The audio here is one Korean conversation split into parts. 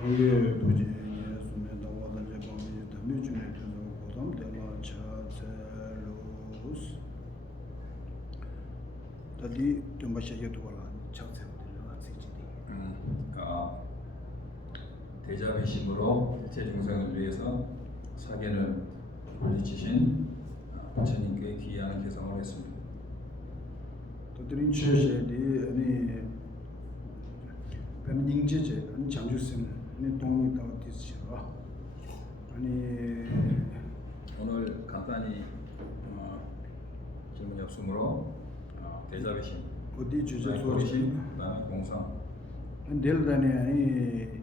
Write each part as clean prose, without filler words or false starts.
관계 부진에 수면 나와던 제방이 담유준에 두는 고담 대마 차셀로스 다디 좀 마셔야 되고라 차세들라 색지디 대자비심으로 일체 중생을 위해서 사계를 물리치신 부처님께 귀의하는 개성을 했습니다. 또들이 최세디 아니 변인제제 아니 장주심 아니 동의다 어디서 아니 오늘 간단히 질문 없으므로 대자비심 어디 주제 소리심 그다음에 공상 내일 다니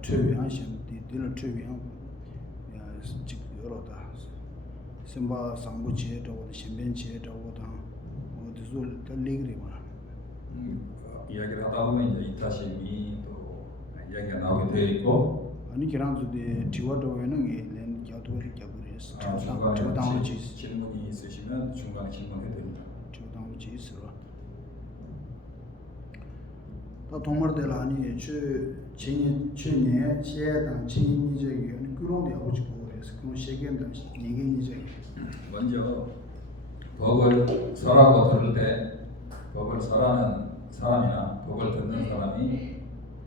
최위하심 딜 최위한 직 여러다 심바 상부지에도 신변지에도 어디서 달리기만 이야기를 하다 보면 이제 이타심이 또 이야기가 나오게 되어 있고 아니 기란주데 디와도에는 렌 겨도를 겨버렸어. 저당을 지스 질문이 있으시면 중간에 질문해 됩니다. 저당을 지스라. 다 동물들 아니 최년에 시에당 진이적이 아니 그런데 아버지 그래서 그런 세계는 얘기이제 먼저 법을 설하고 들을 때 법을 설하는 사람이나 법을 듣는 사람이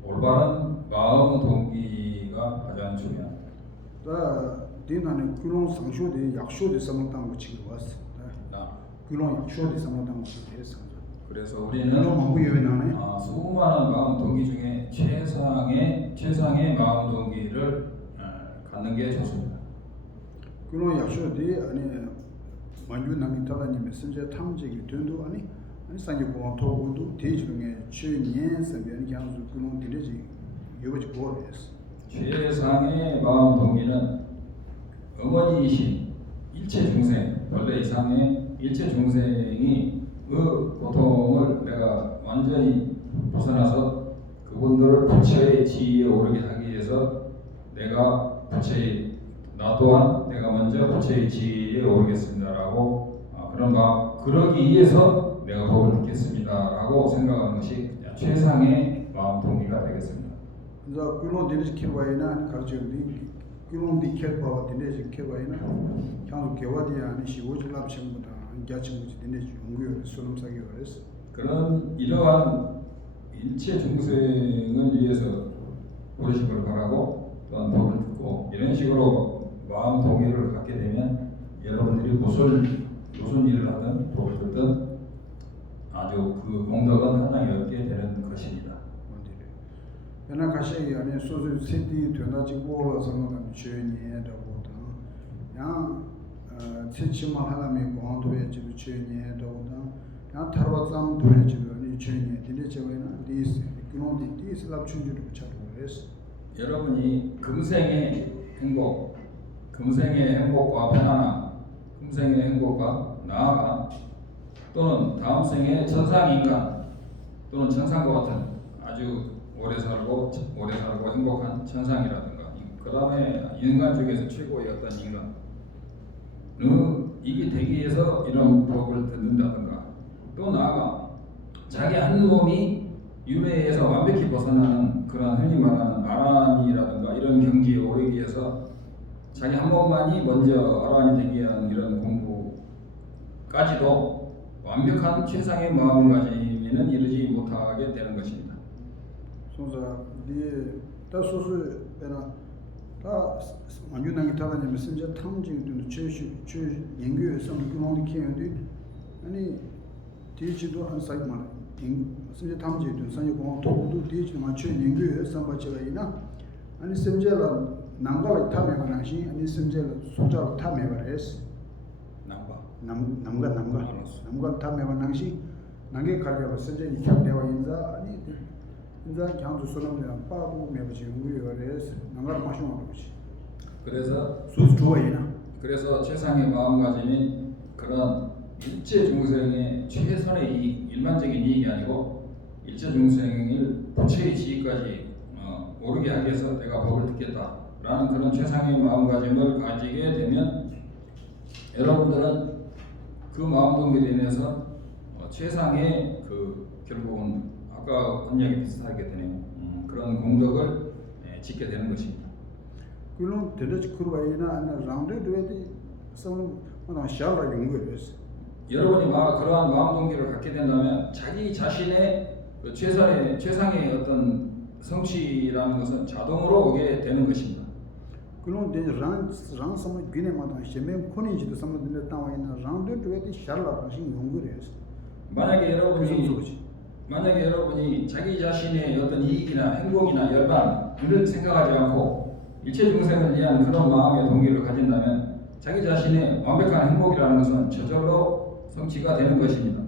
올바른 마음 동기가 가장 중요합니다. 다 디나는 그런 상쇼대 약쇼대 삼았다는 거 지금 왔어. 그런 약쇼대 삼았다는 거 지금 했어. 그래서 우리는 수많은 마음 동기 중에 최상의 마음 동기를 갖는 게 좋습니다. 그런 약쇼대 아니 만주 남이타다님의 선제 탐지기 된도 아니 상기 공토고도 대중에 최년 선변 향수 그런 들리지 여기지 보아했어. 최상의 마음 동기는 어머니이신 일체 중생 원래 이상의 일체 중생이 그 고통을 내가 완전히 벗어나서 그분들을 부처의 지위에 오르게 하기 위해서 나 또한 내가 먼저 부처의 지위에 오르겠습니다라고 그런 마음 그러기 위해서 내가 법을 듣겠습니다라고 생각하는 것이 최상의 마음 동기가 되겠습니다. 그래서 그런 데리지 키와이나 가르쳐는데 그런 디켈바와 데리지 키와이나 향수 개와디 아니 시오질랍 전부다 야친구지 데리지 용구요 소름사기 그랬어. 그런 이러한 일체 중생을 위해서 보시길 바라고 또한 법을 듣고 이런 식으로 마음 동기를 갖게 되면 여러분들이 무슨 일을 하든 법을 듣든 아주 그 공덕은 하나에 얻게 되는 것입니다. 그러나 가시 안에 소소 세티 되나지고 상관은 죄니에다보다 양 최치만 하나면 공도에 지금 죄니에다보다 양 타로삼 도에 지금 죄니 딜레제외나 디스 그놈이 디스랍 춘주를 붙여버렸어. 여러분이 금생의 행복과 편안함, 금생의 행복과 나아가 또는 다음 생에 천상인간 또는 천상과 같은 아주 오래 살고 행복한 천상이라든가 그 다음에 인간 중에서 최고의 어떤 인간 이게 되기 위해서 이런 법을 듣는다든가 또 나아가 자기 한 몸이 윤회에서 완벽히 벗어나는 그런 흔히 말하는 아라한이라든가 이런 경지에 오르기 위해서 자기 한 몸만이 먼저 아라한이 되기 위한 이런 공부까지도 완벽한 최상의 마음을 가지면은 이르지 못하게 되는 것입니다. 소자 다 소수 배나 다 완전하게 타다니면 선제 탐지도 최 연구에서 그런 기회인데 아니 뒤지도 한 사이만 선제 탐지도 선제 공토도 뒤지만 최 연구에서 sambache가이나 아니 선제라 남가를 타매가 나시 아니 선제라 소자로 타매가레스 남가 타매가 나시 나게 가려고 선제 이캬대와 인자 아니 인자 향수 소놈이랑 빠고 매버지 우리어레스 남가 마시는 거지. 그래서 수수 좋아이나 그래서 최상의 마음가짐인 그런 일체 중생의 최선의 이익, 일반적인 이익이 아니고 일체 중생을 부처의 지위까지 오르게 하기 위해서 내가 법을 듣겠다라는 그런 최상의 마음가짐을 가지게 되면 여러분들은 그 마음동기로 인해서 최상의 그 결국은 아까 한 이야기 비슷하게 되네요. 그런 공덕을 짓게 되는 것입니다. 그런 대대지 그루바이나 아니 라운드 되게 서로 뭐 샤라 용거였어. 여러분이 그러한 마음 동기를 갖게 된다면 자기 자신의 그 최상의 어떤 성취라는 것은 자동으로 오게 되는 것입니다. 그런 데 랑 섬의 귀네마다 셴면 코니지도 섬들 따와이나 라운드 되게 샤라 방식 용거였어. 만약에 여러분이 자기 자신의 어떤 이익이나 행복이나 열반 이런 생각하지 않고 일체 중생을 위한 그런 마음의 동기를 가진다면 자기 자신의 완벽한 행복이라는 것은 저절로 성취가 되는 것입니다.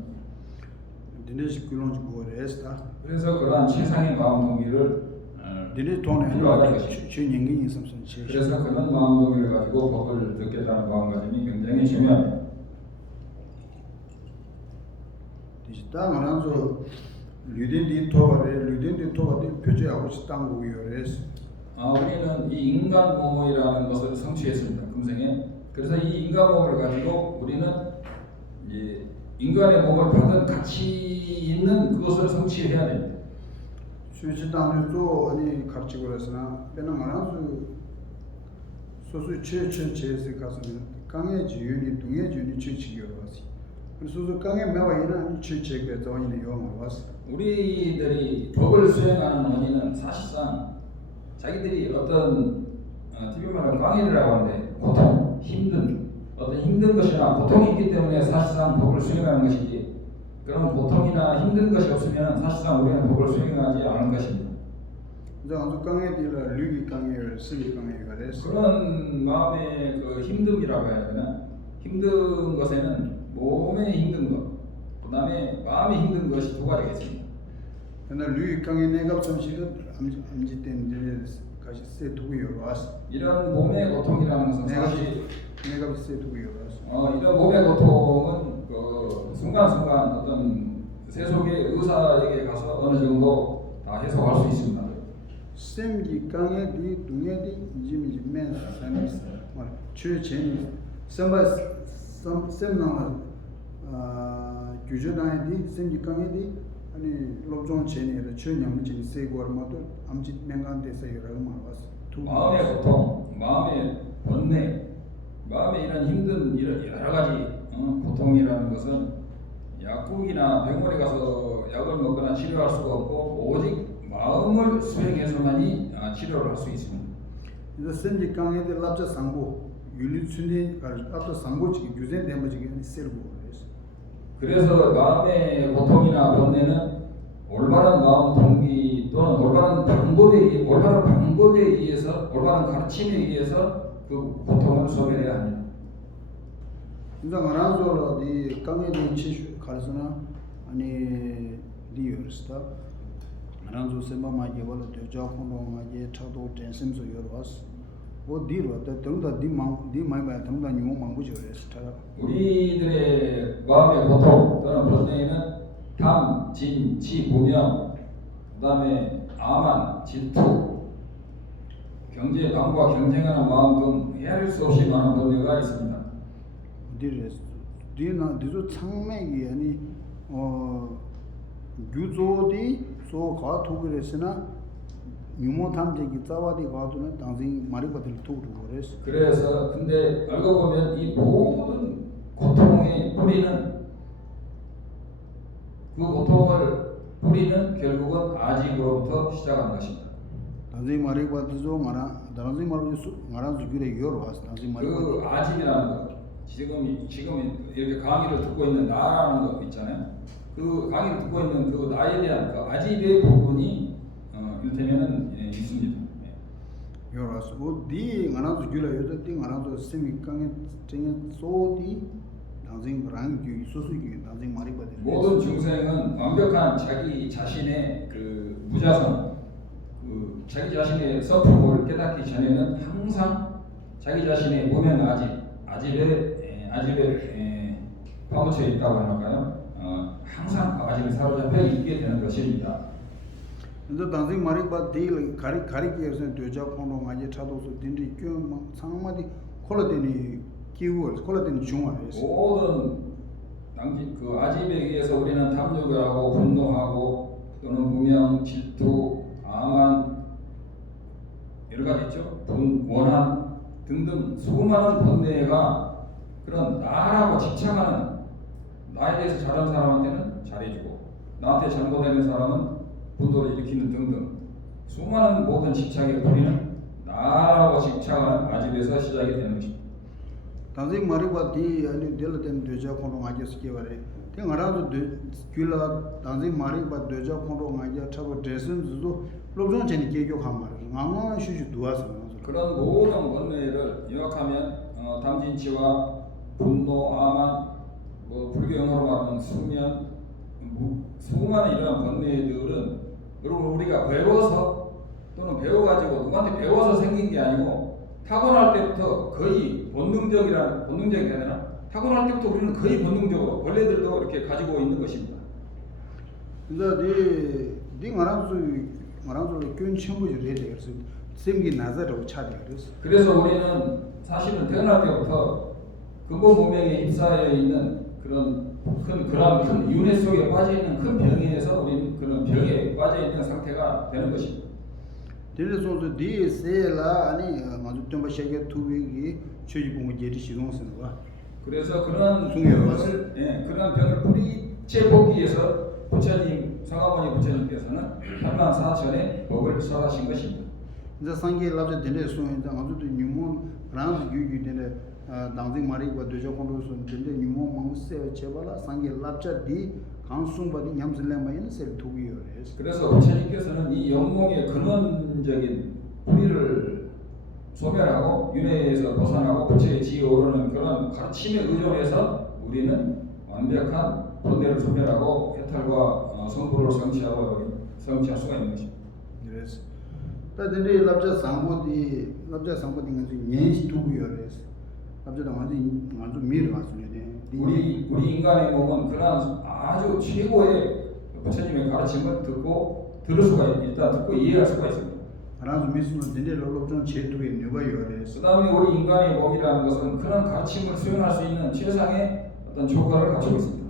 디네시 그런지 뭐랬다. 그래서 그러한 최상의 마음 동기를 디네 돈에 필요하다는 것입니다. 주연경이 있으면 그래서 그런 마음 동기를 가지고 법을 듣겠다는 마음가짐이 굉장히 중요합니다. 디지털 말하면서 류덴디 토바데 표제하고 싶다는 거요레스. 우리는 이 인간 몸이라는 것을 성취했습니다. 금생에. 그래서 이 인간 몸을 가지고 우리는 이제 인간의 몸을 받은 가치 있는 그것을 성취해야 됩니다. 수치당에도 아니 같이 그랬으나 배는 말하면서 소수 최최제에서 가서는 강의 지윤이 동해 지윤이 최치기로 왔어. 그래서 강의 매화이나 최체에 더이는 용어로 왔어. 우리들이 법을 수행하는 원인은 사실상 자기들이 어떤 TV 말로 강의라고 하는데 고통, 힘든 것이나 고통이 있기 때문에 사실상 법을 수행하는 것이지 그런 고통이나 힘든 것이 없으면 사실상 우리는 법을 수행하지 않을 것입니다. 이제 아주 강의들라 류기 강의를 쓰기 강의가 됐어. 그런 마음의 그 힘듦이라고 해야 되나? 힘든 것에는 몸에 힘든 것, 그 다음에 마음이 힘든 것이 두 가지가 있습니다. 그러나 류기 강의 내가 점심은 암지 때문에 같이 세 두고요 왔어. 이런 몸의 고통이라는 것은 사실 내가 세 두고요 왔어. 이런 몸의 고통은 그 순간순간 어떤 세속의 의사에게 가서 어느 정도 다 해소할 수 있습니다. 샘기 강의디 동해디 이지미지 맨 산이스 말 최체니 샘나마 규제다이디 샘기 강의디 아니 롭존 체니를 최냥지 세고르마도 암짓 맹간데서요라고 말았어. 마음의 고통, 마음의 번뇌, 마음의 이런 힘든 이런 여러 가지 고통이라는 것은 약국이나 병원에 가서 약을 먹거나 치료할 수가 없고 오직 마음을 수행해서만이 치료를 할 수 있습니다. 그래서 샘기 강의디 랍자 상고 윤리춘이 랍자 상고지 규제 데머지기 셀고 그래서 마음의 고통이나 번뇌는 올바른 마음 동기 또는 올바른 방법에 의해서 올바른 가르침에 의해서 그 고통을 소멸해야 합니다. 인자 말한소로 디 강의디 치슈 가르스나 아니 리얼스타 말한소 셈바마게 벌어 되자콘도마게 차도 텐심소 요르와스 디로 때동다 디마이바 동다 뉴모 망부지레스타 우리들의 마음의 고통 또는 번뇌에는 탐, 진, 치, 무명, 그다음에 아만, 질투, 경제, 방과 경쟁하는 마음 등 헤아릴 수 없이 많은 번뇌가 있습니다. 디조 창맥이 아니 규조디 소가 토그레스나 유모 탐제기 짜와디 가도는 당신 말이 받을 토르 그랬어. 그래서 근데 알고 보면 이 모든 고통의 뿌리는 그 고통을 뿌리는 결국은 아직으로부터 시작하는 것입니다. 당신 말이 받으죠 말아 당신 말이 말아 주기래 요로 왔어. 당신 말이 그 아직이라는 것 지금 이렇게 강의를 듣고 있는 나라는 것 있잖아요. 그 강의를 듣고 있는 그 나에 대한 그 아직의 부분이 이를테면은 있습니다. 요로 왔어. 디 말아 주기래 요도 디 말아 주 세미강에 쟁 소디 당신 랑기 소수기 당신 말이 받을 모든 중생은 완벽한 자기 자신의 그 무자성, 그 자기 자신의 서품을 깨닫기 전에는 항상 자기 자신의 무명 아집에 파묻혀 있다고 할까요? 항상 아집에 사로잡혀 있게 되는 것입니다. 근데 당신 말이 받을 가리기에서 되자 콘도 가지 차도서 딘디 교 상마디 콜라데니 키워드 콜라데니 중화해서 모든 그 아집에 의해서 우리는 탐욕을 하고 분노하고 또는 무명, 질투, 아만, 여러 가지 있죠. 분, 원한 등등 수많은 번뇌가 그런 나라고 집착하는 나에 대해서 잘하는 사람한테는 잘해주고 나한테 잘못되는 사람은 분노를 일으키는 등등 수많은 모든 집착의 뿌리는 나라고 집착하는 아집에서 시작이 되는 것입니다. 당시 말이가 디 아니 델된 되자 콘로 가지스게 바래 대 알아도 귤라 당시 말이가 되자 콘로 가지 타고 드레스도 로존 전에 계교 한 말을 아마 쉬쉬 두어서 그런 모든 번뇌를 요약하면 담진치와 분노, 아만, 뭐 불교 용어로 말하면 수면, 수많은 이러한 번뇌들은 여러분 우리가 배워서 또는 배워가지고 누구한테 배워서 생긴 게 아니고 타고날 때부터 거의 본능적이 해야 되나? 타고날 때부터 우리는 거의 본능적으로 벌레들도 이렇게 가지고 있는 것입니다. 근데 네 말아서 균 첨부를 해야 되겠어. 생기 나자라고 차대 그랬어. 그래서 우리는 사실은 태어날 때부터 근본 문명에 입사해 있는 그런 큰 윤회 속에 빠져 있는 큰 병에서 우리는 그런 병에 빠져 있는 상태가 되는 것입니다. 그래서 디 세라 아니 아주 좀 baş게 투위기 최지봉의 제리 시동선을 봐. 그래서 그런 중요한 그런 병을 뿌리째 뽑기 위해서 부처님 성가모니 부처님께서는 8만 4천의 법을 설하신 것입니다. 이제 상계 랍자 되네 소인자 아주도 뉴몬 프랑스 규규 되네 당진 마리과 되죠콘도선 되네 뉴몬 망세 제발라 상계 랍자 디 강숭바디 냠슬레마인 셀 투기요레스. 그래서 부처님께서는 이 영몽의 근원적인 뿌리를 소멸하고 윤회에서 벗어나고 부처의 지에 오르는 그런 가르침에 의존해서 우리는 완벽한 번뇌를 소멸하고 해탈과 성불을 성취할 수가 있는 것입니다. 그래서 다들 랍자 상보디 년시 투기요레스. 랍자도 아주 미르 왔으네. 우리 인간의 몸은 그러한 아주 최고의 부처님의 가르침을 들을 수가 일단 듣고 이해할 수가 있습니다. 알아서 미스는 되네 로로좀 제도에 누가요레스. 그다음에 우리 인간의 몸이라는 것은 그런 가르침을 수행할 수 있는 최상의 어떤 조건을 갖추고 있습니다.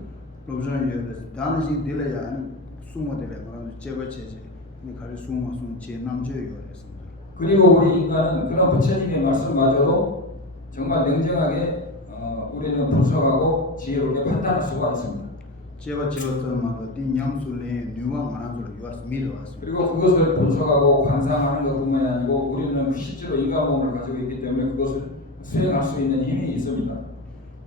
로브전이요레스. 다는시 딜레야 수모델레 말하는 제버체제. 이 가르 수모선 제 남자요레스. 그리고 우리 인간은 그런 부처님의 말씀마저도 정말 냉정하게 우리는 분석하고 지혜롭게 판단할 수가 있습니다. 제버체버서마도 딩냠술레 뉴와 말하는 요아스 미르와스. 그리고 그것을 분석하고 관상하는 것뿐만이 아니고 우리는 실제로 인간 몸을 가지고 있기 때문에 그것을 수행할 수 있는 힘이 있습니다.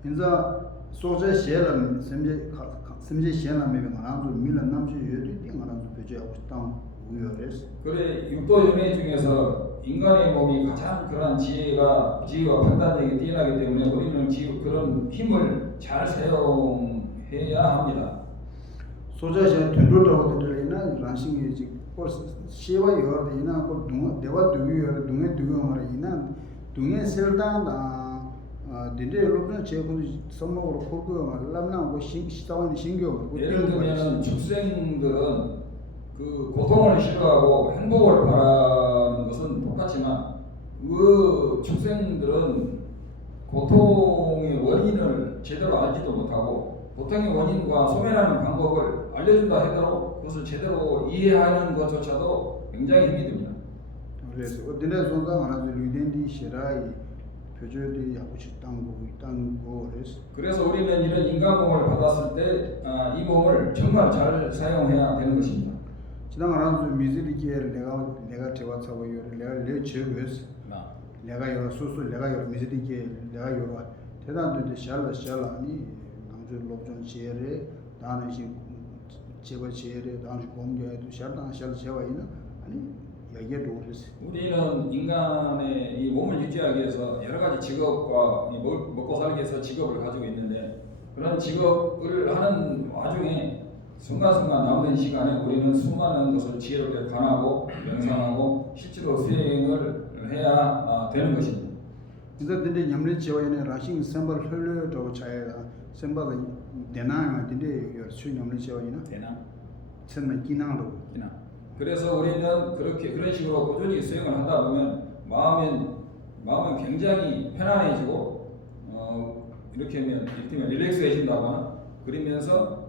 인자 소제 셰람 semje 셰람 메베 말하는 밀란 남주 요리 딩 말하는 베제하고 땅 우요레스. 그래 육도윤회 중에서 인간의 몸이 가장 그런 지혜와 판단력이 뛰어나기 때문에 우리는 그런 힘을 잘 사용해야 합니다. 소자시 되돌아오고 되려나 라싱이 지 시와 요르이나 고 대와 두유여 동에 두유마리나 동에 셀다나 딘데 여러분 제가 선목으로 포그 말람나 뭐 시타원 신경 예를 들면 축생들은 그 고통을 싫어하고 행복을 바라는 것은 똑같지만 그 축생들은 고통의 원인을 제대로 알지도 못하고 고통의 원인과 소멸하는 방법을 알려준다 해도 그것을 제대로 이해하는 것조차도 굉장히 힘이 듭니다. 그래서 어디에 손상 하나 들리든지 시라이 표절이 아버지 땅고 그래서 우리는 이런 인간 몸을 받았을 때 이 몸을 정말 잘 사용해야 되는 것입니다. 지난 알아서 미즈리게 내가 대화하고 내가 내 제외스 내가 요 소소 내가 요 미즈리게 내가 요 대단한데 샬라 아니 남주 롭존 지에레 다는 시 제가 지에레 다는 공개도 샬라 제가 있나 아니 얘기도 그랬어. 우리는 인간의 이 몸을 유지하기 위해서 여러 가지 직업과 먹고 살기 위해서 직업을 가지고 있는데 그런 직업을 하는 와중에 순간순간 남는 시간에 우리는 수많은 것을 지혜롭게 관하고 명상하고 실제로 수행을 해야 되는 것입니다. 근데 냠리 지와에는 라싱 셈벌 흘려도 차야 셈벌 되나 근데 수 냠리 지와이나 되나? 셈만 기나로 기나. 그래서 우리는 그런 식으로 꾸준히 수행을 하다 보면 마음은 굉장히 편안해지고 이렇게 하면 릴렉스해진다거나 그러면서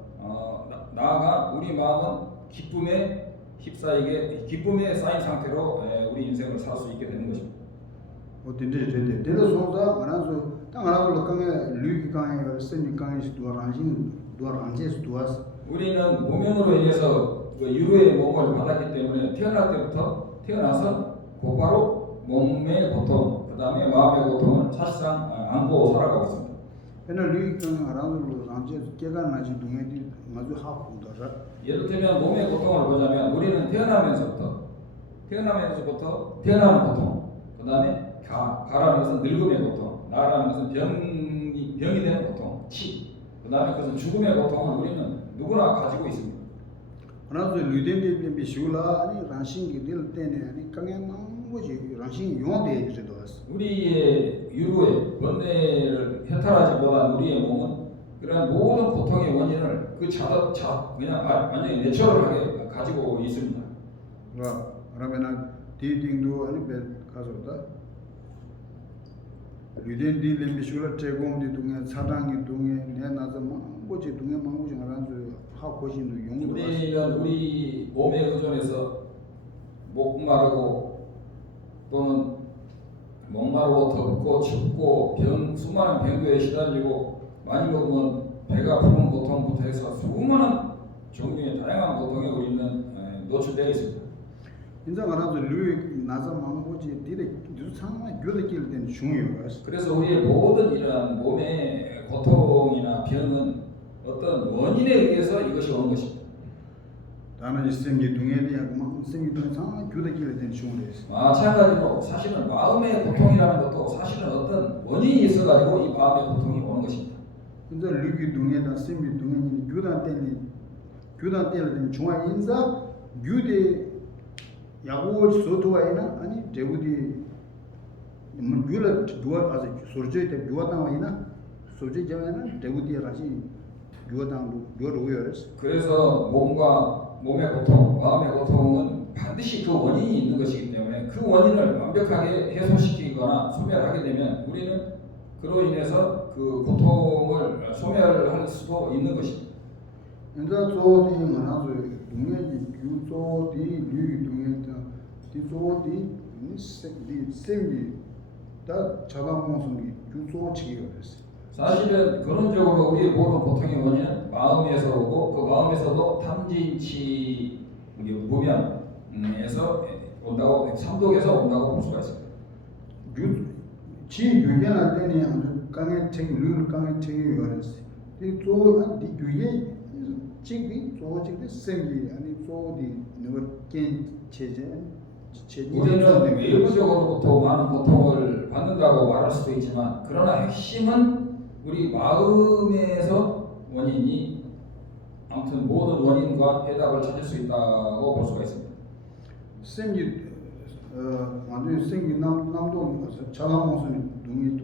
나아가 우리 마음은 기쁨에 휩싸이게 기쁨에 쌓인 상태로 우리 인생을 살 수 있게 되는 것입니다. 딘데 딘데 딘데 소다 만아서 땅 하나로 강에 류기 강에 선이 강에 도와란지 도와스 우리는 모면으로 인해서 그 유로의 몸을 받았기 때문에 태어날 때부터 태어나서 곧바로 몸의 고통, 그 다음에 마음의 고통을 사실상 안고 살아가고 있습니다. 옛날 류기 강 하나로 란지 깨가 나지 동에디 아주 하고더라. 예를 들면 몸의 고통을 보자면 우리는 태어나면서부터 태어나는 고통, 그 다음에 가라는 것은 늙음의 고통, 나라는 것은 병이 되는 고통, 그 다음에 그것은 죽음의 고통을 우리는 누구나 가지고 있습니다. 하나도 류덴데 비슈라 아니 란싱기 될 때네 아니 강에 망고지 란싱이 용화돼 있어도 왔어. 우리의 유로의 번뇌를 해탈하지보다 우리의 몸은 그런 모든 고통의 원인을 그냥 완전히 내추럴하게 가지고 있습니다. 그러면 디딩도 아니 배 가서다 류덴디 렘비슈라 제공디 동에 사랑이 동에 내나서 망고지 동에 망고지 하나도 하고신도 용도 왔어. 우리는 우리 몸에 의존해서 목마르고 또는 목마르고 덥고 춥고 수많은 병도에 시달리고 많이 먹으면 배가 부른 고통부터 해서 수많은 종류의 다양한 고통에 우리는 노출되어 있습니다. 인상 하나도 류 나서 망고지 디데 상당히 교대길 된 중요해요. 그래서 우리의 모든 이러한 몸의 고통이나 병은 어떤 원인에 의해서 이것이 오는 것입니다. 다음에 생기 동에디 생기 동에 상당히 교대길 된 중요해요. 마찬가지로 사실은 마음의 고통이라는 것도 사실은 어떤 원인이 있어가지고 이 마음의 고통이 오는 것입니다. 근데 류기 동에다 생기 동에 교단 때는 중앙 인사 유대 야고 소토와이나 아니 제우디 뮤라 두아 아주 소르제데 두아당와이나 소르제자와이나 제우디라지 두아당도 두아로여스. 그래서 몸의 고통, 마음의 고통은 반드시 그 원인이 있는 것이기 때문에 그 원인을 완벽하게 해소시키거나 소멸하게 되면 우리는 그로 인해서 그 고통을 소멸할 수도 있는 것입니다. 인자 조디 만아서 동에지 규조디 류기 동에다 디조디 생기 다 자방공성이 규조치기가 됐어요. 사실은 근원적으로 우리의 모든 고통의 원인은 마음에서 오고 그 마음에서도 탐진치 무변에서 온다고 삼독에서 온다고 볼 수가 있습니다. 지 유견할 때는 아주 강의 책 류를 강의 책이 요랬어요. 이조디 유게 지기 조직의 생기 아니 조디 너무 깬 체제 우리는 외부적으로부터 많은 고통을 받는다고 말할 수도 있지만 그러나 핵심은 우리 마음에서 원인이 아무튼 모든 원인과 해답을 찾을 수 있다고 볼 수가 있습니다. 생기 완전 생기 남도 자라모순이 동이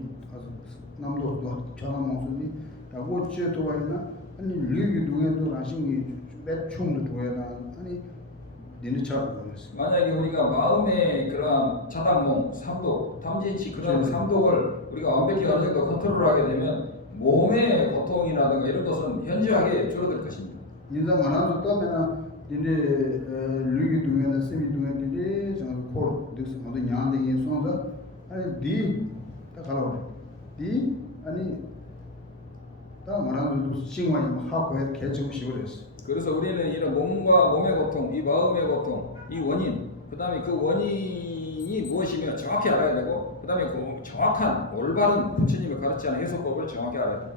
남도 자라모순이 야고 제도와이나 아니 류기 동에도 라싱이 매충도 도야나 아니 니네처럼 만약에 우리가 마음의 그러한 자당몽, 삼독, 탐진치 그런 삼독을 우리가 완벽히 어느 정도 컨트롤하게 되면 몸의 고통이라든가 이런 것은 현저하게 줄어들 것입니다. 인상 하나도 떠면은 니네 류기 동에나 세미 동에들이 정말 코 득스 모두 양대기 손서 아니 디다 갈아와 디 아니 다 말하는 싱와이 하고에 개지고 싶어졌어. 그래서 우리는 이런 몸과 몸의 고통, 이 마음의 고통, 이 원인, 그 다음에 그 원인이 무엇이며 정확히 알아야 되고, 그 다음에 그 정확한 올바른 부처님이 가르치는 해석법을 정확히 알아야 돼요.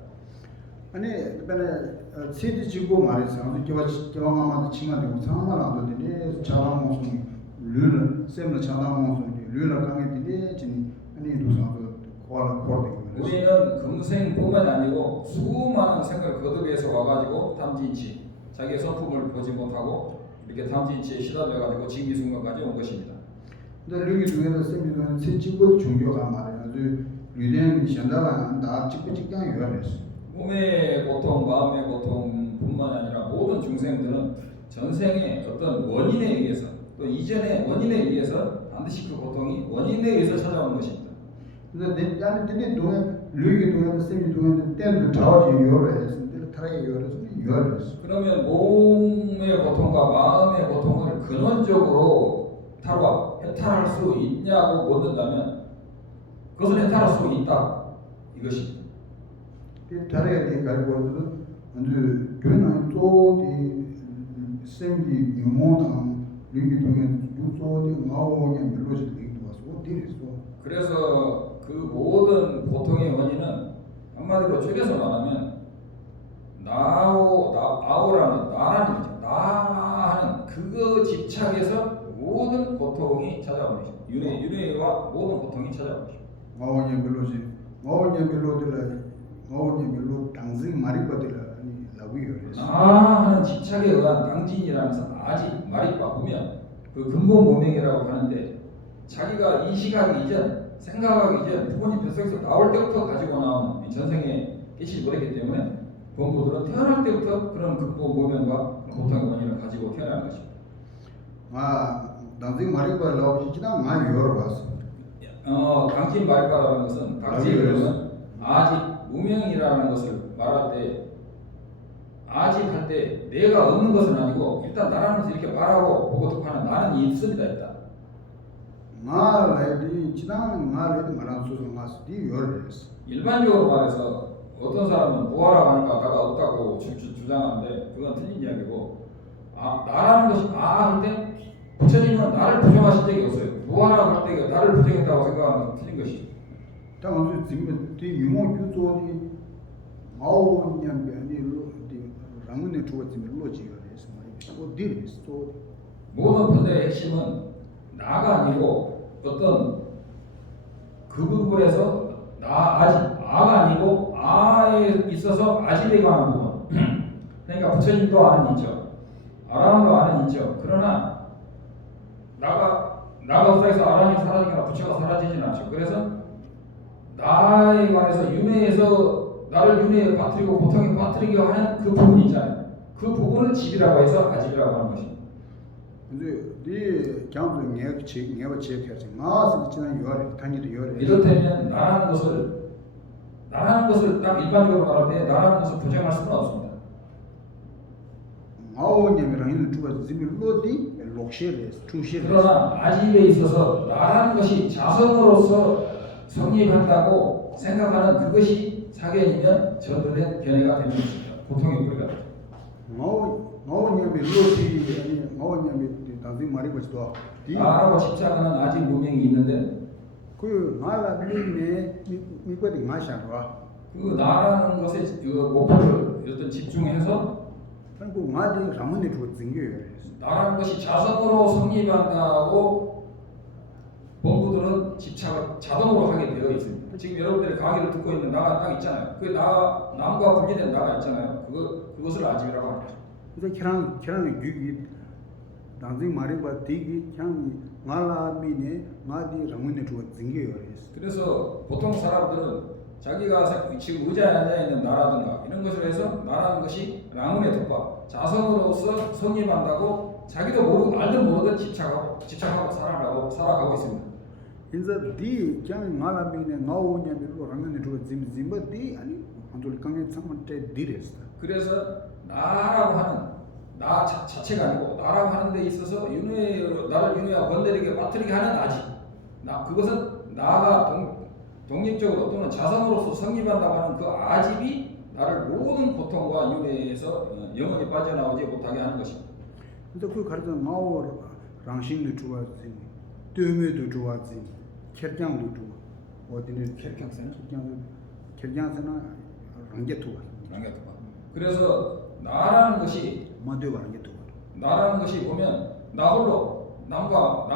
아니 그다음에 세디 지고 말해서 아주 개와마마도 칭한되고 상말 안 되더니 자랑모순 류를 쌤을 자랑모순 류를 강했더니 진이 아니 도상도 고알고 우리는 금생뿐만이 아니고 수많은 생을 거듭해서 와가지고 탐진치 자기의 성품을 보지 못하고 이렇게 탐진치에 시달려가지고 지금 이 순간까지 온 것입니다. 근데 류기 중에서 쌤이는 세집을 종교가 말이야 아주 류된 현다가 다 찍고 찍장 요하랬어. 몸의 고통, 마음의 고통뿐만 아니라 모든 중생들은 전생의 어떤 원인에 의해서 또 이전의 원인에 의해서 반드시 그 고통이 원인에 의해서 찾아오는 것입니다. 근데 나는 근데 동에 류기 동에서 쌤이 동에 때도 자와지 요하랬어. 타락의 요하랬어. 그러면 몸의 고통과 마음의 고통을 근원 근원적으로 해탈할 수 있냐고 묻는다면 그것을 해탈할 수 있다 이것이. 다른 가르고는 아주 교는 또이 생기 유모당 리기동에 유소의 마오의 멜로디 리기도 와서 어디에서. 그래서 그 모든 고통의 원인은 한마디로 줄여서 말하면 아오라는 나라는 거죠. 나 하는 그거 집착에서 모든 고통이 찾아오는 것이죠. 윤회와 모든 고통이 찾아오는 것이죠. 마오의 멜로디 마오의 멜로 당신 마리바들라 아니 라위요. 나 하는 집착에 의한 당진이라면서 아직 말이과 보면 그 근본 모명이라고 하는데 자기가 이 시각 이전 생각하기 이전 부모님 뱃속에서 나올 때부터 가지고 나온 이 전생에 깨시지 못했기 때문에 본부들은 태어날 때부터 그런 근본 모명과 고통의 원인을 가지고 태어난 것입니다. 당신 마리바 라오지 지나 마 열어봤어. 당진 말과라는 것은 당진은 아직 무명이라는 것을 말할 때 아직 할 때 내가 없는 것은 아니고 일단 나라는 것을 이렇게 말하고 보고 듣고 하는 나는 있습니다 일단. 말레디 지난 말레디 말한 소송 가서 디 열었어. 일반적으로 말해서 어떤 사람은 무하라고 하니까 나가 없다고 주장하는데 그건 틀린 이야기고 나라는 것이 할 때 부처님은 나를 부정하신 적이 없어요. 무하라고 할 때 나를 부정했다고 생각하는 건 틀린 것이죠. 당시 지금 디 유모 유도니 마오냐면 아니로 디 랑은에 주었지면 로지가 해서 말이죠. 어디에서 또 모든 분들의 핵심은 나가 아니고 어떤 그 부분에서 아가 아니고 아에 있어서 아집에 관한 부분. 그러니까 부처님도 아는 있죠. 아라함도 아는 있죠. 그러나 나가 없어서 아라함이 사라지거나 부처가 사라지진 않죠. 그래서 나에 관해서 윤회에서 나를 윤회에 빠뜨리고 고통에 빠뜨리게 하는 그 부분이 있잖아요. 그 부분을 집이라고 해서 아집이라고 하는 것입니다. 근데 네 경도 내가 지역해야지. 마스 지난 요래 단위도 요래. 이렇다면 나라는 것을 딱 일반적으로 말할 때 나라는 것을 부정할 수는 없습니다. 마오냐면랑 있는 주가 지금 로디 록시레스 투시레스. 그러나 아집에 있어서 나라는 것이 자성으로서 성립한다고 생각하는 그것이 사견이면 전도된 견해가 되는 것입니다. 고통의 뿌리가 되죠. 마오냐면 로디 아니 마오냐면 당신 말이 것도 나라고 집착하는 아집 문명이 있는데 그 나라 미거디 마샤와 그 나라는 것에 그 목표를 어떤 집중해서 그리고 마디 라문에 주고 증거예요. 나라는 것이 자성으로 성립한다고 본부들은 집착을 자동으로 하게 되어 있습니다. 지금 여러분들이 강의를 듣고 있는 나가 딱 있잖아요. 그 남과 분리된 나가 있잖아요. 그것을 아집이라고 합니다. 그래서 걔랑 유기 당신 말이 봐 되게 그냥 말라미네 마디 라문에 주고 증거예요. 그래서 보통 사람들은 자기가 지금 의자에 앉아 있는 나라든가 이런 것을 해서 나라는 것이 랑운의 덕과 자성으로서 성립한다고 자기도 모르고 알든 모르든 집착하고 살아가고 있습니다. 그래서 디 그냥 말라미네 나오냐면 라문에 주고 짐바 디 아니 한돌 강에 참한테 디레스. 그래서 나라고 하는 나 자체가 아니고 나라고 하는 데 있어서 나를 윤회와 번들에게 빠뜨리게 하는 아집. 그것은 나가 독립적으로 또는 자성으로서 성립한다고 하는 그 아집이 나를 모든 고통과 윤회에서 영원히 빠져나오지 못하게 하는 것입니다. 근데 그 가르치는 마오 랑신도 좋아지, 뜨메도 좋아지, 켈장도 좋아. 어디는 켈장세나 랑게토가. 그래서 나라는 것이 마대가 랑게토가. 나라는 것이 보면 나 홀로 남과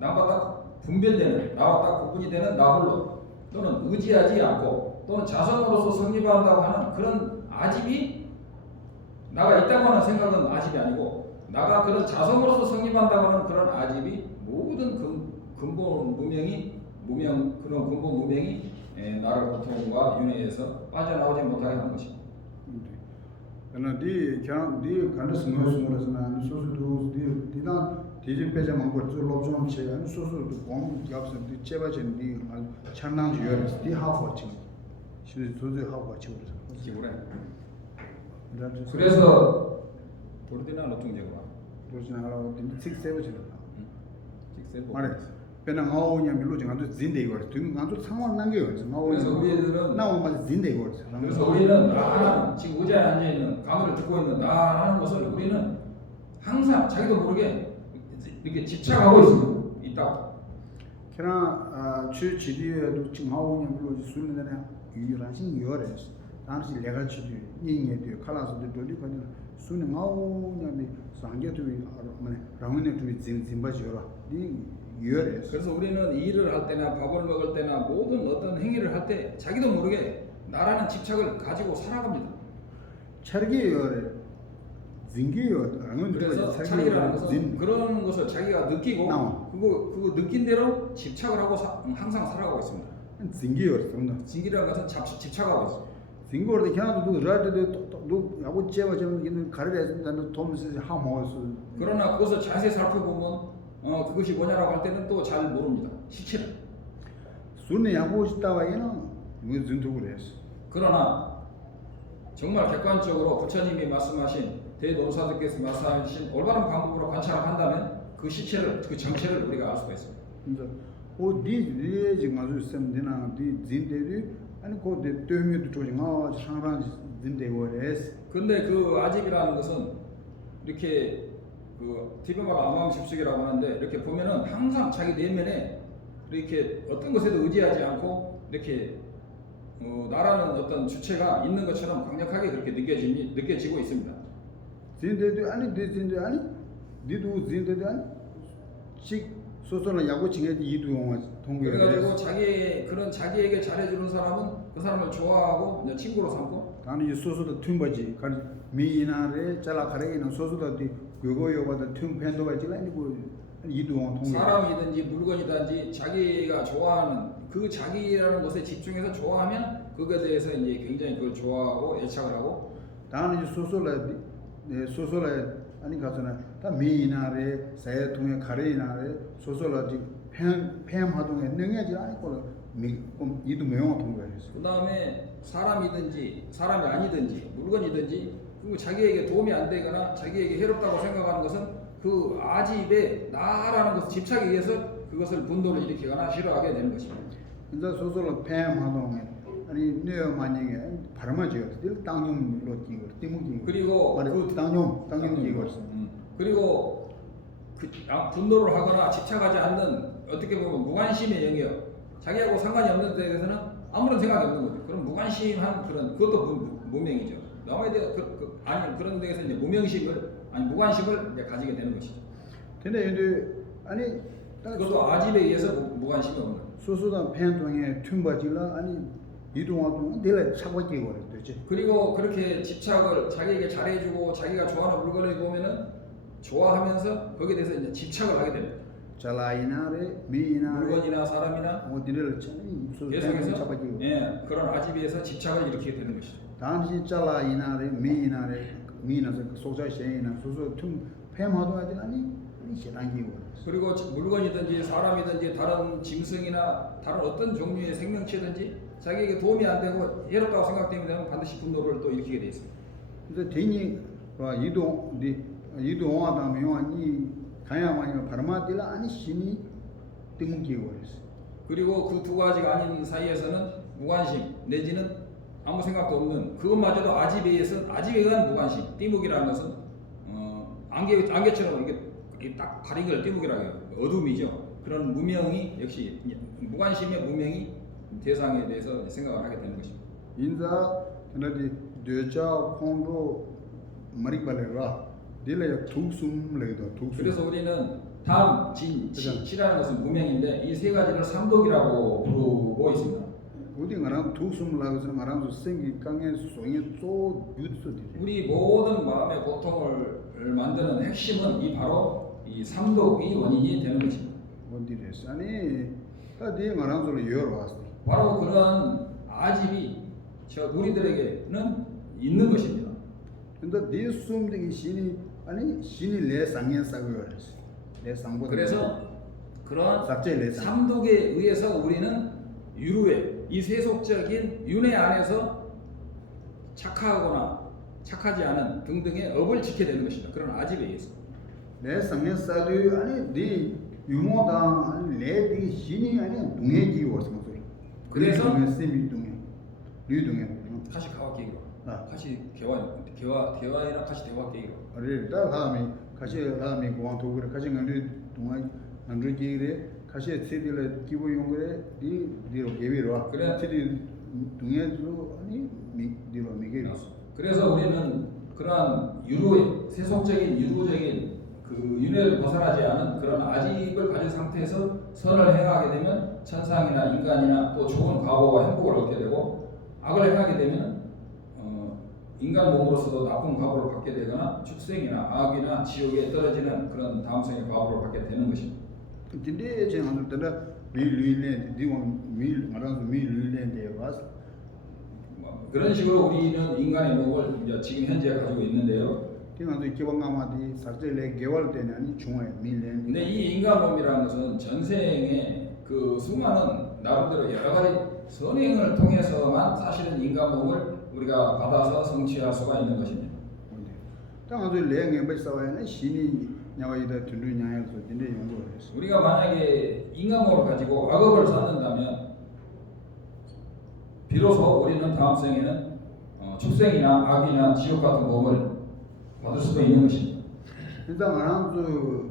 딱 분별되는 나와 딱 구분이 되는 나 홀로 또는 의지하지 않고 또는 자성으로서 성립한다고 하는 그런 아집이 나가 있다고 하는 생각은 아집이 아니고 나가 그런 자성으로서 성립한다고 하는 그런 아집이 모든 근본 그런 근본 무명이 나를 고통과 윤회에서 빠져나오지 못하게 하는 것입니다. 그러나 네 간다 스모스모스나 소소도 디나 디진 빼자 망고 좀 제 소소도 공 yapsın 디 제바진 디 찬낭 지어스 디 하고치 시리 도저 하고치 기분에 그래서 도르디나 노통제가 도시나 하라고 된 식세버 지나 직세보. 말해 배나 나오냐 밀로 지금 아주 진대 이거 지금 아주 상황 남겨요 그래서 나오냐 우리들은 나오면 진대 이거 그래서 우리는 나라는 지금 의자에 앉아 있는 강의를 듣고 있는 나라는 것을 우리는 항상 자기도 모르게 이렇게 집착하고 있다. 그러나 주 지디에도 지금 나오냐 밀로 수는 데나 유란신 요래스 당시 내가 지디 이게 돼 칼라서도 돌리 가는 수는 나오냐 미 상계도 뭐네 라운에 두 진바지요라 이 요래스 그래서 우리는 일을 할 때나 밥을 먹을 때나 모든 어떤 행위를 할 때 자기도 모르게 나라는 집착을 가지고 살아갑니다. 철기요 징기요 라는 그래서 차리라는 것은 그런 것을 자기가 느끼고 그거 느낀 대로 집착을 하고 항상 살아가고 있습니다. 징기요 정도 진기라는 것은 집착하고 있어요. 징고르데 캐나다도 라데도 또 하고 제가 좀 있는 가르에서 나는 도무지 하모스 그러나 그것을 자세히 살펴보면 그것이 뭐냐라고 할 때는 또 잘 모릅니다. 실체를. 순에 하고 싶다와에는 뭐 준토를 했어. 그러나 정말 객관적으로 부처님이 말씀하신 대노사들께서 말씀하신 올바른 방법으로 관찰을 한다면 그 실체를 그 정체를 우리가 알 수가 있습니다. 근데 어디 지금 아주 셈되나 디 진대리 아니 거기 때문에도 조정아 상랑 진대고레스. 근데 그 아집이라는 것은 이렇게 그 티베마가 암암십식이라고 하는데 이렇게 보면은 항상 자기 내면에 이렇게 어떤 것에도 의지하지 않고 이렇게 나라는 어떤 주체가 있는 것처럼 강력하게 그렇게 느껴지고 있습니다. 진대도 아니 진대 아니 니도 진대도 아니 식 소소나 야구 징에도 이두용아 동계. 그래가지고 자기에게 잘해주는 사람은 그 사람을 좋아하고 이제 친구로 삼고. 나는 이 소소도 튠바지 간 미나레 잘라 가래기는 소소도 그거요보다 튠 팬도가 지라 아니고 이두용 동계. 사람이든지 물건이든지 자기가 좋아하는 그 자기라는 것에 집중해서 좋아하면 그거에 대해서 이제 굉장히 그걸 좋아하고 애착을 하고. 나는 이 소소라 아니 가서나 다 미나레 사회 통해 가래이나레 소소라지 팸 하동에 능해지 아니고 이도 명화 통과했어. 그 다음에 사람이든지 사람이 아니든지 물건이든지 그 자기에게 도움이 안 되거나 자기에게 해롭다고 생각하는 것은 그 아집에 나라는 것을 집착에 의해서 그것을 분노를 일으키거나 싫어하게 되는 것입니다. 근데 소소라 팸 하동에 아니 네어 만약에 바람아지요. 땅용으로 끼고 띠무기. 그리고 그 땅용 끼고 있어. 그리고 분노를 하거나 집착하지 않는 어떻게 보면 무관심의 영역. 자기하고 상관이 없는 데 대해서는 아무런 생각이 없는 거죠. 그럼 무관심한 그것도 무명이죠. 남에 대해 아니 그런 데에서 이제 무관심을 이제 가지게 되는 것이죠. 근데 아니 그것도 아집에 의해서 무관심이 없는. 소소다 팬동에 튠바지라 아니 이동하고 내가 차고 끼고 그랬지. 그리고 그렇게 집착을 자기에게 잘해주고 자기가 좋아하는 물건을 보면은 좋아하면서 거기에 대해서 이제 집착을 하게 됩니다. 잘라이나레 미나레 물건이나 사람이나 어디를 찾니 계속해서 차고 그런 아집에서 집착을 일으키게 되는 것이죠. 당시 잘라이나레 미나레 미나서 소자시에나 소소 tum 팸하도 하지 아니 시랑기고. 그리고 물건이든지 사람이든지 다른 짐승이나 다른 어떤 종류의 생명체든지 자기에게 도움이 안 되고 해롭다고 생각되면 반드시 분노를 또 일으키게 돼 있습니다. 근데 대니 이동하다 명이 가야만이 바르마딜라 아니 신이 뜨문기고 그랬어. 그리고 그 두 가지가 아닌 사이에서는 무관심 내지는 아무 생각도 없는 그것마저도 아집에 의한 무관심. 띠묵이라는 것은 안개처럼 이게 딱 가린 걸 띠묵이라고 해요. 어둠이죠. 그런 무명이 역시 무관심의 무명이 대상에 대해서 생각을 하게 되는 것입니다. 인자 그런데 되자 콩도 머리발레라 딜레 툭숨레도 툭숨. 그래서 우리는 다음 치라는 것은 무명인데 이 세 가지를 삼독이라고 부르고 있습니다. 어디 말하면 툭숨라고 해서 말하면 생기 강에 송이 쪼 유드소디. 우리 모든 마음의 고통을 만드는 핵심은 바로 이 삼독이 원인이 되는 것입니다. 뭔디레스 아니 다디 말하면 좀 열어왔어. 바로 그런 아집이 우리들에게는 있는 것입니다. 근데 네 숨되기 신이 내 상에 싸고 그랬어. 내 상보다. 그래서 그런 삭제 내 상. 삼독에 의해서 우리는 유루회, 이 세속적인 윤회 안에서 착하거나 착하지 않은 등등의 업을 지게 되는 것입니다. 그런 아집에 의해서. 내 상에 사도 아니 네 유모다 아니 레디 신이 아니 동해기 와서 그래서 세미 동해 류동해 다시 가와 계기로 아. 다시 개화이랑 다시 대화 계기로 그래 다 다음에 다음에 고원 도그래 같이 간들 동안 안들 기래 같이 세딜 기부 용거래 디로 개비로 그래. 세딜 동해도 아니 디로 미게 그래서 우리는 그러한 세속적인 유도적인 그 윤회를 벗어나지 않은 그런 아집을 가진 상태에서 선을 행하게 되면 천상이나 인간이나 또 좋은 과거와 행복을 얻게 되고 악을 행하게 되면 인간 몸으로서도 나쁜 과거를 받게 되거나 축생이나 악이나 지옥에 떨어지는 그런 다음생의 과거를 받게 되는 것입니다. 근데 제가 안들다 밀리네 디원 밀 말아서 밀리네 데와스 그런 식으로 우리는 인간의 몸을 이제 지금 현재 가지고 있는데요. 그래서 기왕가마디 사절에 개월 되는 아니 중앙에 밀리네 근데 이 인간 몸이라는 것은 전생에 그 수많은 나름대로 여러 가지 선행을 통해서만 사실은 인간 몸을 우리가 받아서 성취할 수가 있는 것입니다. 당아도 레게 벌써와는 신이 냐와이다 둔두냐에서 근데 연구를 했어. 우리가 만약에 인간 몸을 가지고 악업을 쌓는다면 비로소 우리는 다음 생에는 축생이나 악이나 지옥 같은 몸을 받을 수도 있는 것입니다. 일단 아람도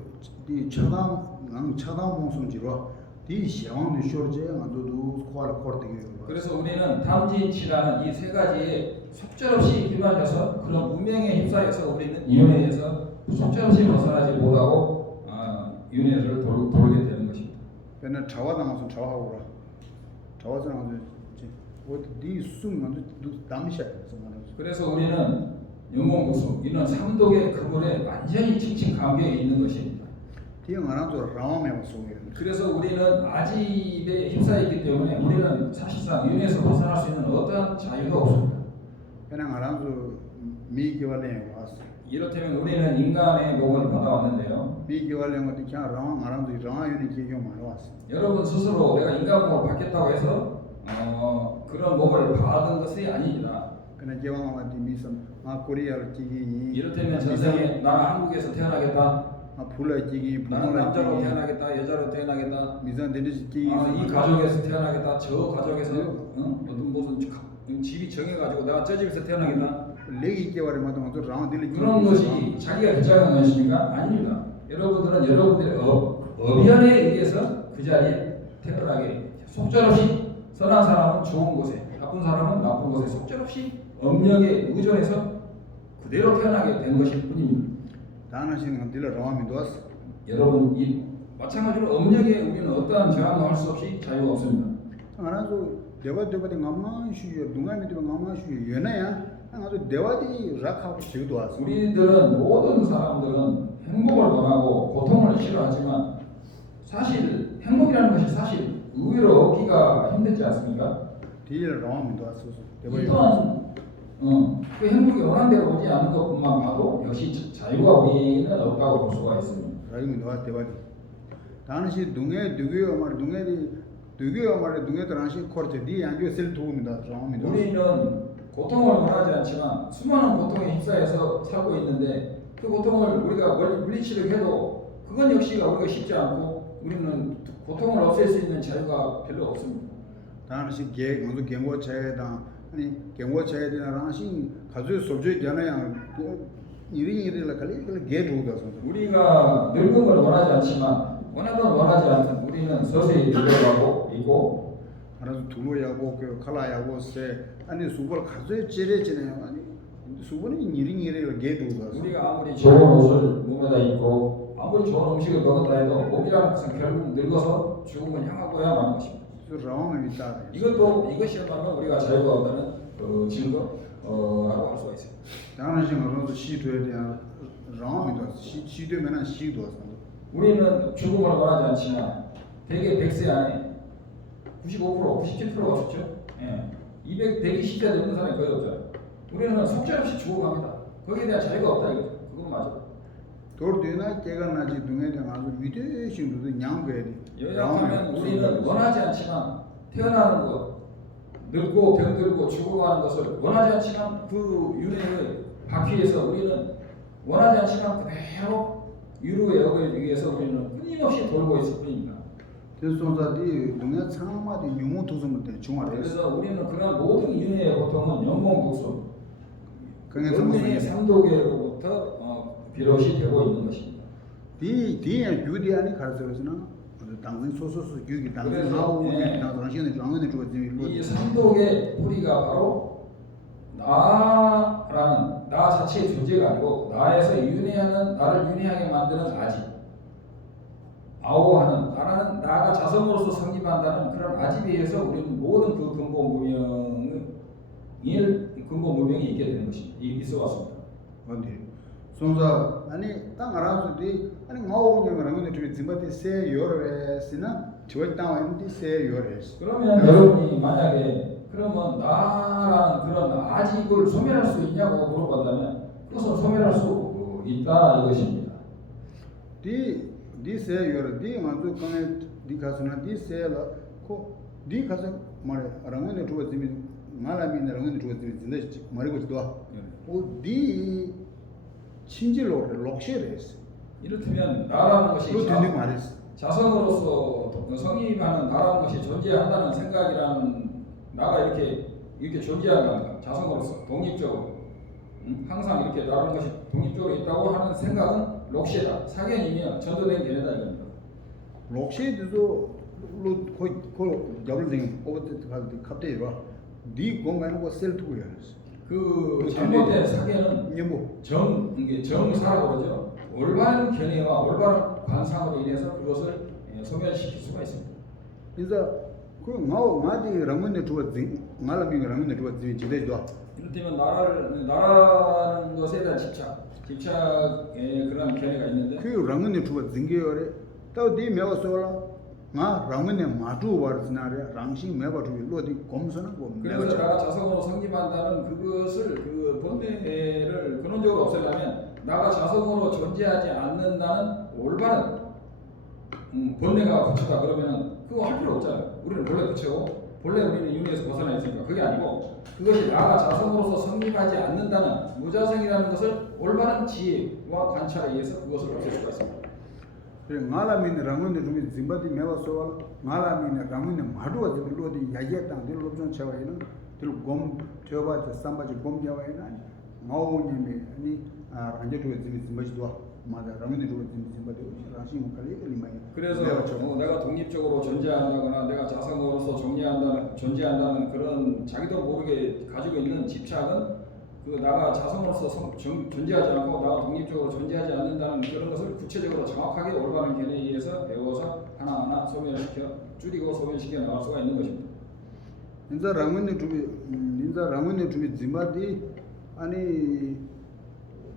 이 차단 봉송지로 이 시황도 쇼르제 안도도 코르되게 그래서 우리는 탐진치라는 이 세 가지에 속절없이 휘말려서 그런 운명에 휩싸여서 우리는 윤회에서 속절없이 벗어나지 못하고 윤회를 돌게 되는 것입니다. 그러나 자화당하서 자화하고라. 자화당하서 어디 숨만 담시야 그래서 우리는 영몽구수 이는 삼독의 그물에 완전히 칭칭 감겨 있는 것입니다. 뒤에 안아도 라마에 와서 그래서 우리는 아집에 휩싸여 있기 때문에 우리는 사실상 윤회에서 벗어날 수 있는 어떠한 자유도 없습니다. 그냥 알아도 미개발에 왔어. 이렇다면 우리는 인간의 몸을 받아왔는데요. 미개발에 어디 그냥 라마 알아도 라마 유니 기교만 왔어. 여러분 스스로 내가 인간 몸을 받겠다고 해서 그런 몸을 받은 것이 아닙니다. 그냥 개왕아마디 미선 코리아를 끼기 이렇다면 전생에 나는 한국에서 태어나겠다. 불라 끼기 나는 남자로 태어나겠다. 여자로 태어나겠다. 미선 데니지 끼기 이 가족에서 태어나겠다. 저 가족에서 어떤 무슨 집이 정해가지고 내가 저 집에서 태어나겠다. 레기 개발에 마도 라마 딜리 그런 것이 자기가 결정한 것입니까? 아닙니다. 여러분들은 여러분들의 업연에 의해서 그 자리에 태어나게 속절없이 선한 사람은 좋은 곳에 나쁜 사람은 나쁜 곳에 속절없이 업력에 의존해서 그대로 태어나게 된 것일 뿐입니다. 다나시는 건 딜라 라마미 도왔어. 여러분 마찬가지로 업력에 우리는 어떠한 저항도 할 수 없이 자유가 없습니다. 알아도 대화대 가마슈 동아미도 가마슈 연애야. 아주 대화디 락하고 지도 왔어. 우리들은 모든 사람들은 행복을 원하고 고통을 싫어하지만 사실 행복이라는 것이 사실 의외로 얻기가 힘들지 않습니까? 딜라 라마미 도왔어. 이 또한 그 행복이 원한 대로 오지 않는 것뿐만 봐도 역시 자유가 우리는 없다고 볼 수가 있습니다. 라임이 도와 대화디. 다나시 동해 두개요 말 두개요 말 두개 다나시 코르테 디 안주 셀 도움이다. 라마미 도왔어. 우리는 고통을 원하지 않지만 수많은 고통에 휩싸여서 살고 있는데 그 고통을 우리가 물리치려 해도 그건 역시가 우리가 쉽지 않고 우리는 고통을 없앨 수 있는 자유가 별로 없습니다. 다나시 먼저 경고 차에다 아니 경고 차에다 라나시 가지고 소주에 견해야 이리라 칼리 게 도우다. 우리가 늙음을 원하지 않지만 원하든 원하지 않든 우리는 서서히 늙어가고 있고 알아서 둘러야고 그 칼라야고 세 아니 수벌 가져야 찌레지네요. 아니 수벌이 이리라 게 도우다. 우리가 아무리 좋은 옷을 몸에다 입고 아무리 좋은 음식을 먹었다 해도 몸이라는 것은 결국 늙어서 죽음을 향하고야 마는 것입니다. 이것이야말로 우리가 자유가 없다는 증거라고 할 수가 있습니다. 다른 식으로 시도에 대한 라마미도 시도면은 시도. 우리는 죽음을 원하지 않지만 대개 100세 안에 95%, 97%가 죽죠. 120세 넘는 사람이 거의 없잖아요. 우리는 속절없이 죽어갑니다. 거기에 대한 자유가 없다 이거죠. 그건 맞아. 돌되나 깨가 나지 등에 대한 아주 위대신도도 냥거야 돼. 요약하면 우리는 원하지 않지만 태어나는 것, 늙고 병들고 죽어가는 것을 원하지 않지만 그 윤회의 바퀴에서 우리는 원하지 않지만 그대로 유로역을 위해서 우리는 끊임없이 돌고 있을 뿐입니다. 대소자디 동네 상마디 유모 도서문데 중화를 그래서 우리는 그런 모든 인류의 고통은 영몽도수, 그게 영명의 삼도계로부터 비롯이 되고 있는 것입니다. 디에 유디안이 가르쳐서는 당신 소소소 유기 당신 그래서, 나오고 예. 당신의 장원의 주가 이 삼독의 뿌리가 바로 나라는 나 자체의 존재가 아니고 나에서 윤회하는 나를 윤회하게 만드는 아지, 아오하는 나라는 나가 자성으로서 성립한다는 그런 아집에 의해서 우리는 모든 그 근본 무명이 있게 되는 것입니다. 있어 왔습니다. 뭔데? 손자 아니 땅 알아서디 아니 마오냐 그러면 좀 짐바티 세 요르에스나 저기 땅 있는데 세 요르에스. 그러면 여러분이 만약에 그러면 나라는 그런 아집을 소멸할 수 있냐고 물어본다면 그것은 소멸할 수 있다 이것입니다. 디세 요르 디 먼저 강에 디 가서나 디세라 코디 가서 말에 아랑은 주가 짐이 말하면 아랑은 주가 짐이 진짜 말이고 있어. 오디 친질로 록셰레스. 이렇다면 나라는 것이 그렇게 말했어. 자성으로서 성립하는 나라는 것이 존재한다는 생각이라는 나가 이렇게 존재한다는 자성으로서 독립적으로 항상 이렇게 나라는 것이 독립적으로 있다고 하는 생각은 록셰다. 사견이며 전도된 견해다 이겁니다. 록셰도 거의 잡을 때 오버트 갈 때 갑자기 와. 네 공간에 거 셀투고요. 그 잘못된 사견은 뭐 이게 정사라고 그러죠. 올바른 견해와 올바른 관상으로 인해서 그것을 소멸시킬 수가 있습니다. 그래서 그 마디 라문에 주었지 말하면 라문에 주었지 지대도 이를테면 나라는 것에 대한 집착의 그런 견해가 있는데 그 라문에 주었지 게요래 또디 메워서라 나 라문에 마주 와르스나래 랑싱 메바주 로디 검선은 거 그래서 나가 자성으로 성립한다는 그것을 그 본능을 근원적으로 없애려면 나가 자성으로 존재하지 않는다는 올바른 본능가 부처다 그러면 그거 할 필요 없잖아요. 우리는 본래 부처고 본래 우리는 윤회에서 벗어나 있으니까 그게 아니고 그것이 나가 자성으로서 성립하지 않는다는 무자성이라는 것을 올바른 지혜와 관찰에 의해서 그것을 없앨 수가 있습니다. 그래 말하면 라문에 좀 짐바디 메워서 말하면 라문에 마주와 로디 야야땅 들 롭존 차와이는 들곰 저바지 삼바지 곰자와이는 마오님이 아니 안제도 짐바지도 맞아 라문에 좀 짐바디 라시 목칼이 리마이 그래서 내가 독립적으로 존재한다거나 내가 자성으로서 존재한다는 그런 자기도 모르게 가지고 있는 집착은 그 나가 자성으로서 존재하지 않고 나가 독립적으로 존재하지 않는다는 그런 것을 구체적으로 정확하게 올바른 견해에 의해서 배워서 하나하나 줄이고 소멸시켜 나갈 수가 있는 것입니다. 인자 라문에 좀 짐바디 아니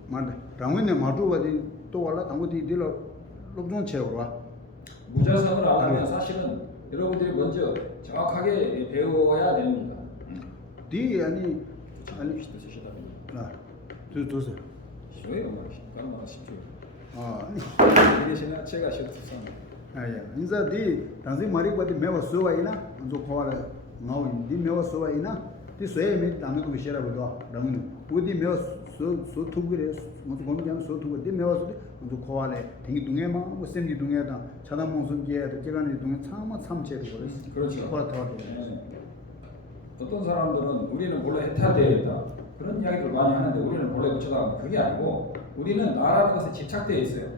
맞다 라문에 마주와디 또 와라 당고디 딜로 롭존 채워라 무자성을 알려면 사실은 여러분들이 먼저 정확하게 배워야 됩니다. 디 아니 두세 쉬워요, 얼마나 쉽죠. 아니 대신에 제가 싫었어. 아야 인자 디 당신 말이 바디 메워 소와이나 저 코와라 나오 디 메워 소와이나 디 소에미 담도 비셔라 보도 라문 우디 메워 소 투그레 모두 공장 소 투그 디 메워 소디 저 코와레 땡기 둥에마 뭐 셈기 둥에다 차단 몽순기에 제간이 둥에 참체도 그랬어. 그렇죠. 코라타 어떤 사람들은 우리는 본래 해탈되어 있다 그런 이야기를 많이 하는데 우리는 본래 부처다 그게 아니고 우리는 나라는 것에 집착되어 있어요.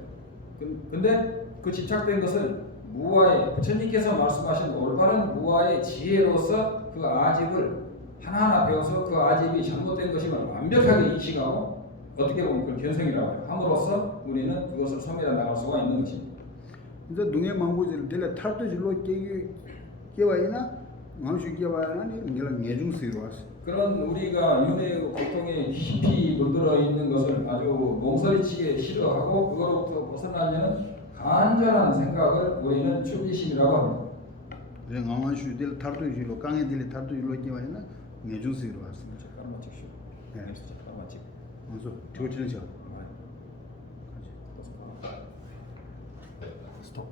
근데 그 집착된 것을 무아의 부처님께서 말씀하신 올바른 무아의 지혜로서 그 아집을 하나하나 배워서 그 아집이 잘못된 것임을 완벽하게 인식하고 어떻게 보면 그걸 견성이라고 함으로써 우리는 그것을 소멸해 나갈 수가 있는 것입니다. 이제 둥에 망고질 될 탈도 질로 깨와이나 마음식 깨와이나 이런 예중스러워 그런 우리가 윤회의 고통에 깊이 물들어 있는 것을 아주 몸서리치게 싫어하고 그거로부터 벗어나려는 간절한 생각을 우리는 충지심이라고 합니다. 그냥 마음식 될 탈도 질로 강에 될 탈도 질로 깨와이나 예중스러워. 잠깐만 마십시오. 네. 잠깐만 마십시오. 먼저 조치를 쳐. 스톱.